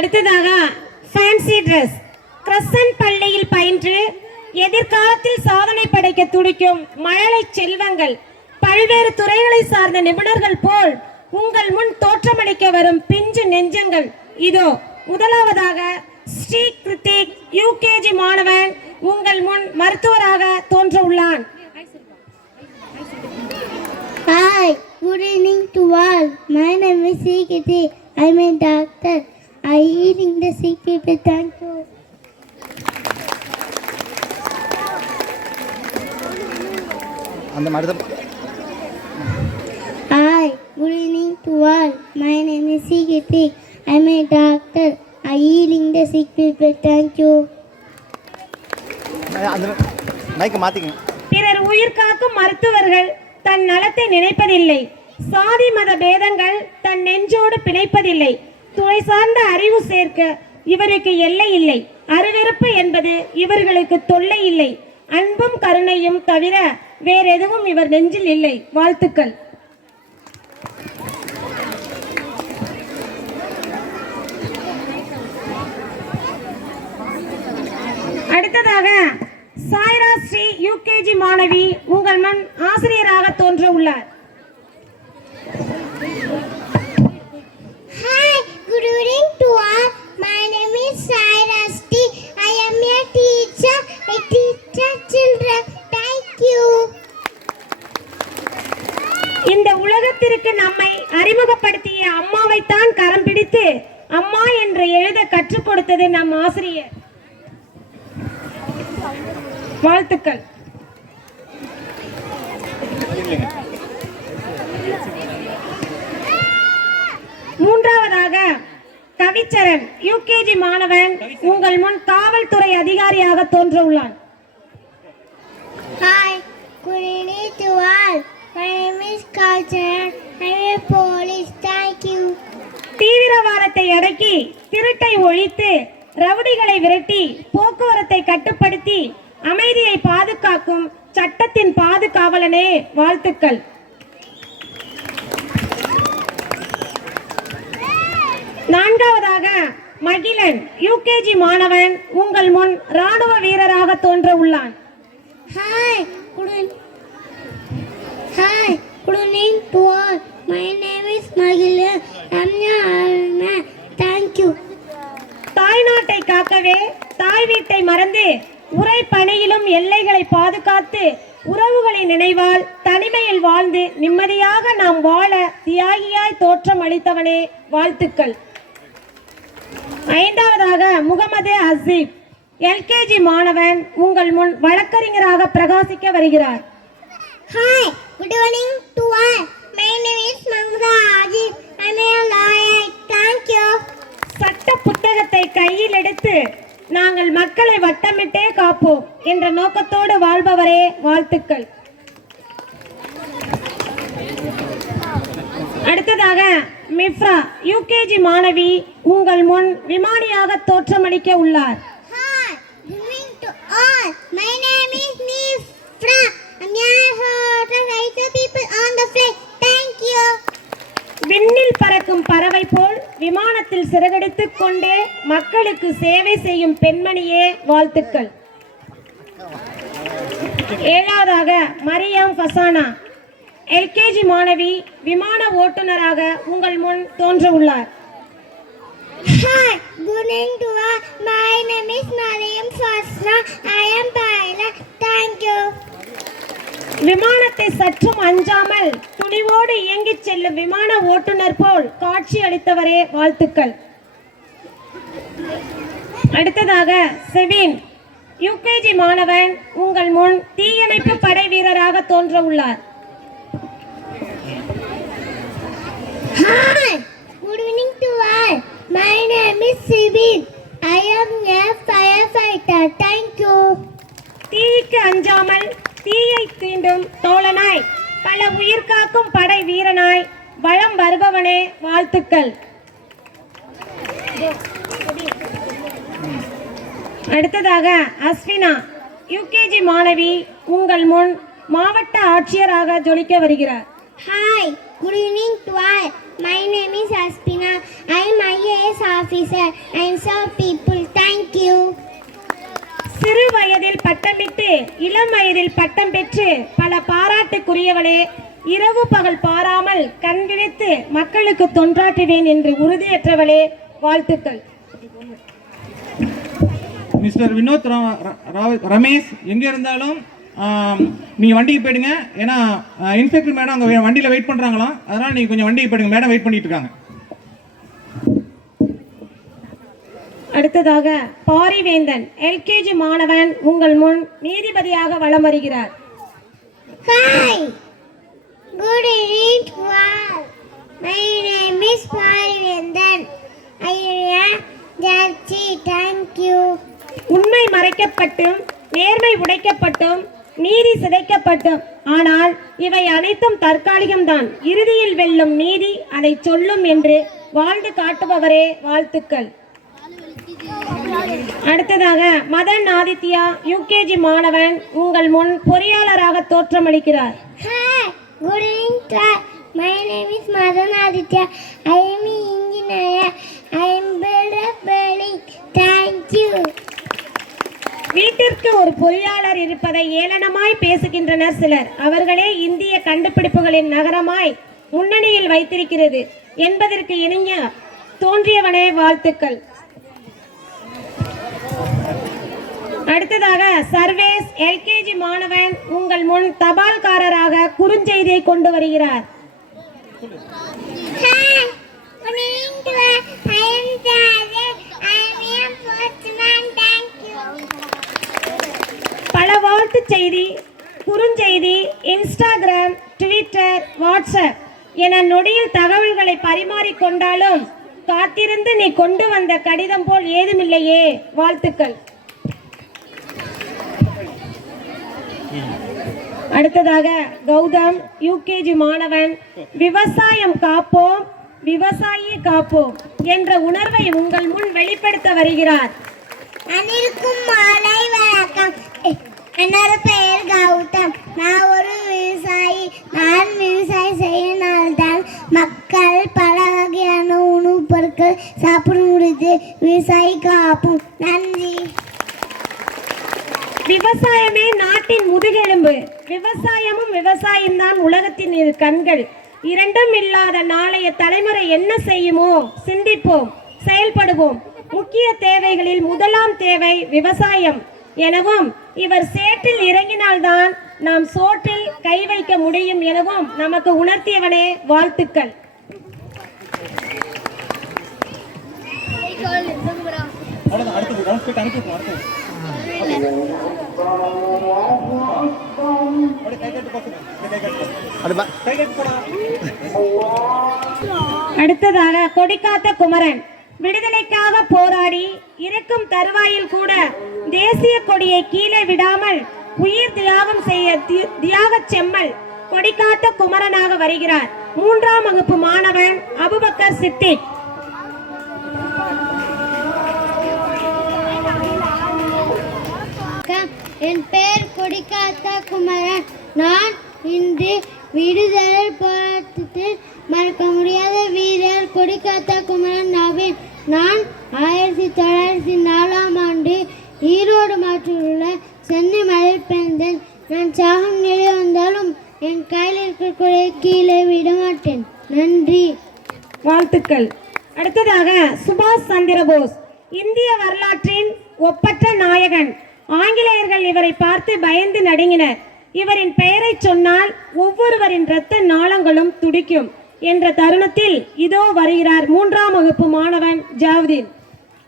அடுத்ததாக fancy dress. Crescent பள்ளியில் பயின்று எதிர்காலத்தில் சாதனை படைக்க துடிக்கும் மழலை செல்வங்கள், பல்வேறு துறைகளை சார்ந்த நிபுணர்கள் போல் உங்கள் முன் தோற்றமளிக்க வரும் பிஞ்சு நெஞ்சங்கள். இதோ முதலாவதாக ஸ்ரீ கிருத்திக் யூகேஜி மாணவன் உங்கள் முன் மருத்துவராக தோன்ற உள்ளான். Hi, good evening to all. My name is Sri Kritik. I am a doctor. I healing the sick people. Thank you. Hi, good evening to all. My name is Sri Kritik. I am a doctor. I healing the sick people. Thank you. பிறர் உயிர் காக்கும் மருத்துவர்கள் தன் நலத்தை நினைப்பதில்லை. சாதி மத பேதங்கள் தன் நெஞ்சோடு பிணைப்பதில்லை. துறை சார்ந்த அறிவு சேர்க்க இவருக்கு எல்லை இல்லை. அருவெறுப்பு என்பது இவர்களுக்கு தொல்லை இல்லை. அன்பும் கருணையும் தவிர வேறெதுவும் இவர் நெஞ்சில் இல்லை. வாழ்த்துக்கள். அடுத்ததாக சாய்ரா ஸ்ரீ யூகேஜி மாணவி உங்கள் முன் ஆசிரியராக தோன்ற உள்ளார். Hi, good evening to all. My name is Saira Sri. I am a teacher. I teach children. Thank you. இந்த உலகத்திற்கு நம்மை அறிமுகப்படுத்திய அம்மாவைத்தான் கரம் பிடித்து அம்மா என்று எழுத கற்றுக் கொடுத்தது நம் ஆசிரியர். வாழ்த்துக்கள். மூன்றாவதாக கவிச்சரன் யூகேஜி மாணவன் உங்கள் முன் காவல்துறை அதிகாரியாக தோன்ற உள்ளான். Hi, good evening to all. My name is Kacharan. I am a police. Thank you. தீவிரவாதத்தை அடக்கி திருட்டை ஒழித்து ரவுடிகளை விரட்டி போக்குவரத்தை கட்டுப்படுத்தி அமைதியை பாதுகாக்கும் சட்டத்தின் பாதுகாவலனே. வாழ்த்துக்கள். நான்காவதாக மகிழன் யூகேஜி மாணவன் உங்கள் முன் ராணுவ வீரராக தோன்ற உள்ளான். Hi, good evening to all. My name is Magilan. I am a army. Thank you. தாய்நாட்டை காக்கவே தாய் வீட்டை மறந்து உரை பணியிலும் எல்லைகளை பாதுகாத்து உறவுகளை நினைவால் தனிமையில் வாழ்ந்து நிம்மதியாக நாம் வாழ தியாகியாய் தோற்றம் அளித்தவனே. வாழ்த்துக்கள். ஐந்தாவதாக முகமது ஹசீப் எல்கேஜி மாணவன் உங்கள் முன் வழக்கறிஞராக பிரகாசிக்க வருகிறார். Hi, good evening to all. My name is Mahmuda Ajib. I am a lawyer. Thank you. சட்ட புத்தகத்தை கையில் எடுத்து நாங்கள் மக்களை வட்டமிட்டே காப்போம் என்ற நோக்கத்தோடு வாழ்பவரே. வாழ்த்துக்கள். அடுத்ததாக மிஃப்ரா யூகேஜி மாணவி உங்கள் முன் விமானியாக தோற்றமளிக்க உள்ளார். Hi, good evening to all. My name is Mifra. I am here to guide the people on the flight. Thank you. விண்ணில் பறக்கும் பறவை போல் விமானத்தில் சிறகடித்துக் கொண்டே மக்களுக்கு சேவை செய்யும் பெண்மணியே. வாழ்த்துக்கள். ஏழாவதாக மரியம் ஃபசானா எல்கேஜி மாணவி விமான ஓட்டுநராக உங்கள் முன் தோன்ற உள்ளார். Hi, good evening to all. My name is Mariam Fasna. I am pilot. Thank you. விமானத்தை சற்றும் அஞ்சாமல் துணிவோடு இயங்கிச் செல்லும் விமான ஓட்டுநர் போல் காட்சி அளித்தவரே. வாழ்த்துக்கள். அடுத்ததாக செவின் யூகேஜி மாணவன் உங்கள் முன் தீயணைப்பு படை வீரராக தோன்ற உள்ளார். Hi, good evening to all. My name is Sibin. I am a firefighter. Thank you. தீக்கு அஞ்சாமல் தீயை தீண்டும் தோழனாய் பல உயிர் காக்கும் படை வீரனாய் வளம் வருபவனே. வாழ்த்துக்கள். அடுத்ததாக அஸ்வினா யூகேஜி மாணவி உங்கள் முன் மாவட்ட ஆட்சியராக ஜொலிக்க வருகிறார். Hi, good evening to all. My name is Aspina. I am IAS officer. officer and serve people. Thank you. சிறு வயதில் பட்டமிட்டு இளம் வயதில் பட்டம் பெற்று பல பாராட்டுக்குரியவளே, இரவு பகல் பாராமல் கண் விழித்து மக்களுக்கு தொண்டாற்றுவேன் என்று உறுதியற்றவளே, வாழ்த்துக்கள். மிஸ்டர் வினோத் ரமேஷ், எங்கே இருந்தாலும் நீங்கள் வண்டிக்கு போயிடுங்க. ஏன்னா இன்ஸ்பெக்டர் மேடம் அங்கே வண்டியில் வெயிட் பண்ணுறாங்களாம். அதனால் நீங்கள் கொஞ்சம் வண்டிக்கு போயிடுங்க. மேடம் வெயிட் பண்ணிட்டு இருக்காங்க. அடுத்ததாக பாரிவேந்தன் எல்கேஜி மாணவன் உங்கள் முன் நீதிபதியாக வலம் வருகிறார். Hi. Good evening to all. My name is Parivendan. I am Judge. Thank you. உண்மை மறைக்கப்பட்டும் நேர்மை உடைக்கப்பட்டும் நீதி சிதைக்கப்பட்டும், ஆனால் இவை அனைத்தும் தற்காலிகம்தான். இறுதியில் வெல்லும் நீதி அதை சொல்லும் என்று வாழ்ந்து காட்டுபவரே, வாழ்த்துக்கள். அடுத்ததாக மதன் ஆதித்யா யூகேஜி மாணவன் உங்கள் முன் பொறியாளராக தோற்றமளிக்கிறார். Hi. Good evening to all. My name is Madan Aditya. I am an engineer. I am building. Thank you. வீட்டிற்கு ஒரு பொறியாளர் இருப்பதை ஏளனமாய் பேசுகின்றனர் சிலர். அவர்களே இந்திய கண்டுபிடிப்புகளின் நகரமாய் முன்னணியில் வைத்திருக்கிறது என்பதற்கு இணைய தோன்றியவனே, வாழ்த்துக்கள். அடுத்ததாக சர்வேஸ் எல்கேஜி மாணவன் உங்கள் முன் தபால்காரராக குறுஞ்செய்தியை கொண்டு வருகிறார். Hi. Good evening to all. I am Jaded. I am a postman. Thank you. பல வாழ்த்து செய்தி, குறுஞ்செய்தி, இன்ஸ்டாகிராம், ட்விட்டர், வாட்ஸ்அப் என நொடியில் தகவல்களை பரிமாறிக்கொண்டாலும் காத்திருந்து நீ கொண்டு வந்த கடிதம் போல் ஏதுமில்லையே, வாழ்த்துக்கள். அடுத்ததாக கௌதம் யூகேஜி மாணவன் விவசாயம் காப்போம் விவசாயி காப்போம் என்ற உணர்வை உங்கள் முன் வெளிப்படுத்த வருகிறார். அனைவருக்கும் மாலை வணக்கம். என்னோட பெயர் கௌதம். நான் ஒரு விவசாயி. நான் விவசாயம் செய்யனால்தான் மக்கள் பல வகையான உணவுப் பொருட்கள் சாப்பிட முடியுது. விவசாயி காப்போம். நன்றி. விவசாயமே நாட்டின் முதுகெலும்பு. விவசாயமும் விவசாயம்தான் உலகத்தின் இரு கண்கள். இரண்டும் இல்லாத நாளைய தலைமுறை என்ன செய்யுமோ, சிந்திப்போம், செயல்படுவோம். முக்கிய தேவைகளில் முதலாம் தேவை விவசாயம் எனவும், இவர் சேற்றில் இறங்கினால்தான் நாம் சோற்றில் கை வைக்க முடியும் எனவும் நமக்கு உணர்த்தியவனே, வாழ்த்துக்கள். அடுத்ததாக கொடிக்காத்த குமரன் விடுதலைக்காக போராடி இறக்கும் தருவாயில் கூட தேசிய கொடியை கீழே விடாமல் உயிர் தியாகம் செய்ய தியாக செம்மல் கொடிக்காத்த குமரனாக வருகிறார். 3ஆம் வகுப்பு மாணவன் அபுபக்கர் சித்திக். என் பெயர் கொடிக்காத்த குமரன். நான் இன்று விடுதலை போராட்டத்தில் மறக்க முடியாத வீரர் கொடிக்காத்த குமரன் ஆவேன். நான் 1904ஆம் ஆண்டு ஈரோடு மாவட்டத்தில் உள்ள சென்னை மலையில் பிறந்தேன். நான் சாகும் நிலை வந்தாலும் என் கையில் இருக்கக்கூடிய கீழே விட மாட்டேன். நன்றி, வாழ்த்துக்கள். அடுத்ததாக சுபாஷ் சந்திரபோஸ் இந்திய வரலாற்றின் ஒப்பற்ற நாயகன். ஆங்கிலேயர்கள் இவரை பார்த்து பயந்து நடுங்கினர். இவரின் பெயரை சொன்னால் ஒவ்வொருவரின் இரத்த நாளங்களும் துடிக்கும் என்ற தருணத்தில் இதோ வருகிறார் 3ஆம் வகுப்பு மாணவன் ஜாவ்தீன்.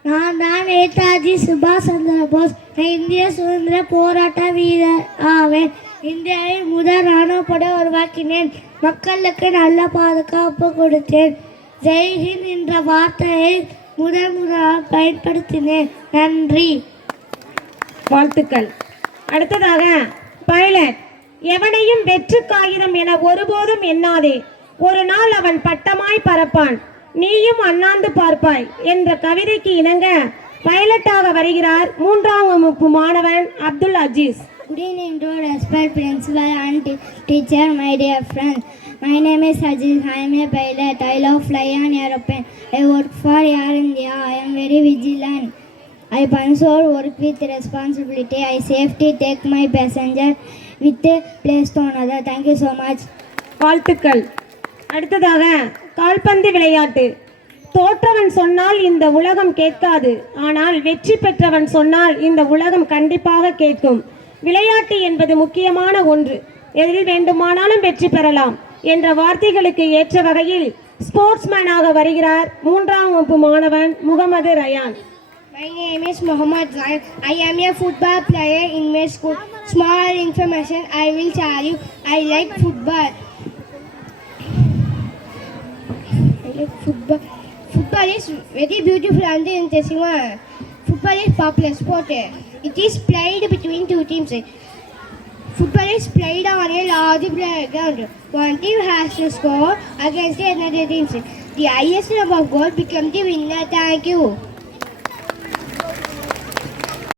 நான் தான் நேதாஜி சுபாஷ் சந்திர போஸ். இந்திய சுதந்திர போராட்ட வீரர் ஆவேன். இந்தியாவில் முதல் ராணுவ படை உருவாக்கினேன். மக்களுக்கு நல்ல பாதுகாப்பு கொடுத்தேன். ஜெய்ஹிந்த் என்ற வார்த்தையை முதலாக பயன்படுத்தினேன். நன்றி, வாழ்த்துக்கள். அடுத்ததாக பைலட். எவனையும் வெற்று காகிதம் என ஒருபோதும் எண்ணாதே. ஒரு நாள் அவன் பட்டமாய் பறப்பான், நீயும் அண்ணாந்து பார்ப்பாய் என்ற கவிதைக்கு இணங்க பைலட்டாக வருகிறார் 3ஆம் வகுப்பு மாணவன் Abdul Aziz. Good evening to respect principal and teacher, my dear friends. My name is Sajid. I am a pilot. I love fly on aeroplane. I work for Air India. I am very vigilant. I punctual work with responsibility. I safety take my passenger with a place to another. Thank you so much. வாழ்த்துக்கள். அடுத்ததாக கால்பந்து விளையாட்டு. தோற்றவன் சொன்னால் இந்த உலகம் கேட்காது, ஆனால் வெற்றி பெற்றவன் சொன்னால் இந்த உலகம் கண்டிப்பாக கேட்கும். விளையாட்டு என்பது முக்கியமான ஒன்று. எதில் வேண்டுமானாலும் வெற்றி பெறலாம் என்ற வார்த்தைகளுக்கு ஏற்ற வகையில் ஸ்போர்ட்ஸ்மேனாக வருகிறார் 3ஆம் வகுப்பு மாணவன் Mohammed Rayan. My name is Muhammad Zain. I am a football player in my school. Small information I will tell you. I like football. Football is very beautiful and interesting one. Football is popular sport. It is played between two teams. Football is played on a large playground. One team has to score against another team. The highest number of goals becomes the winner. Thank you.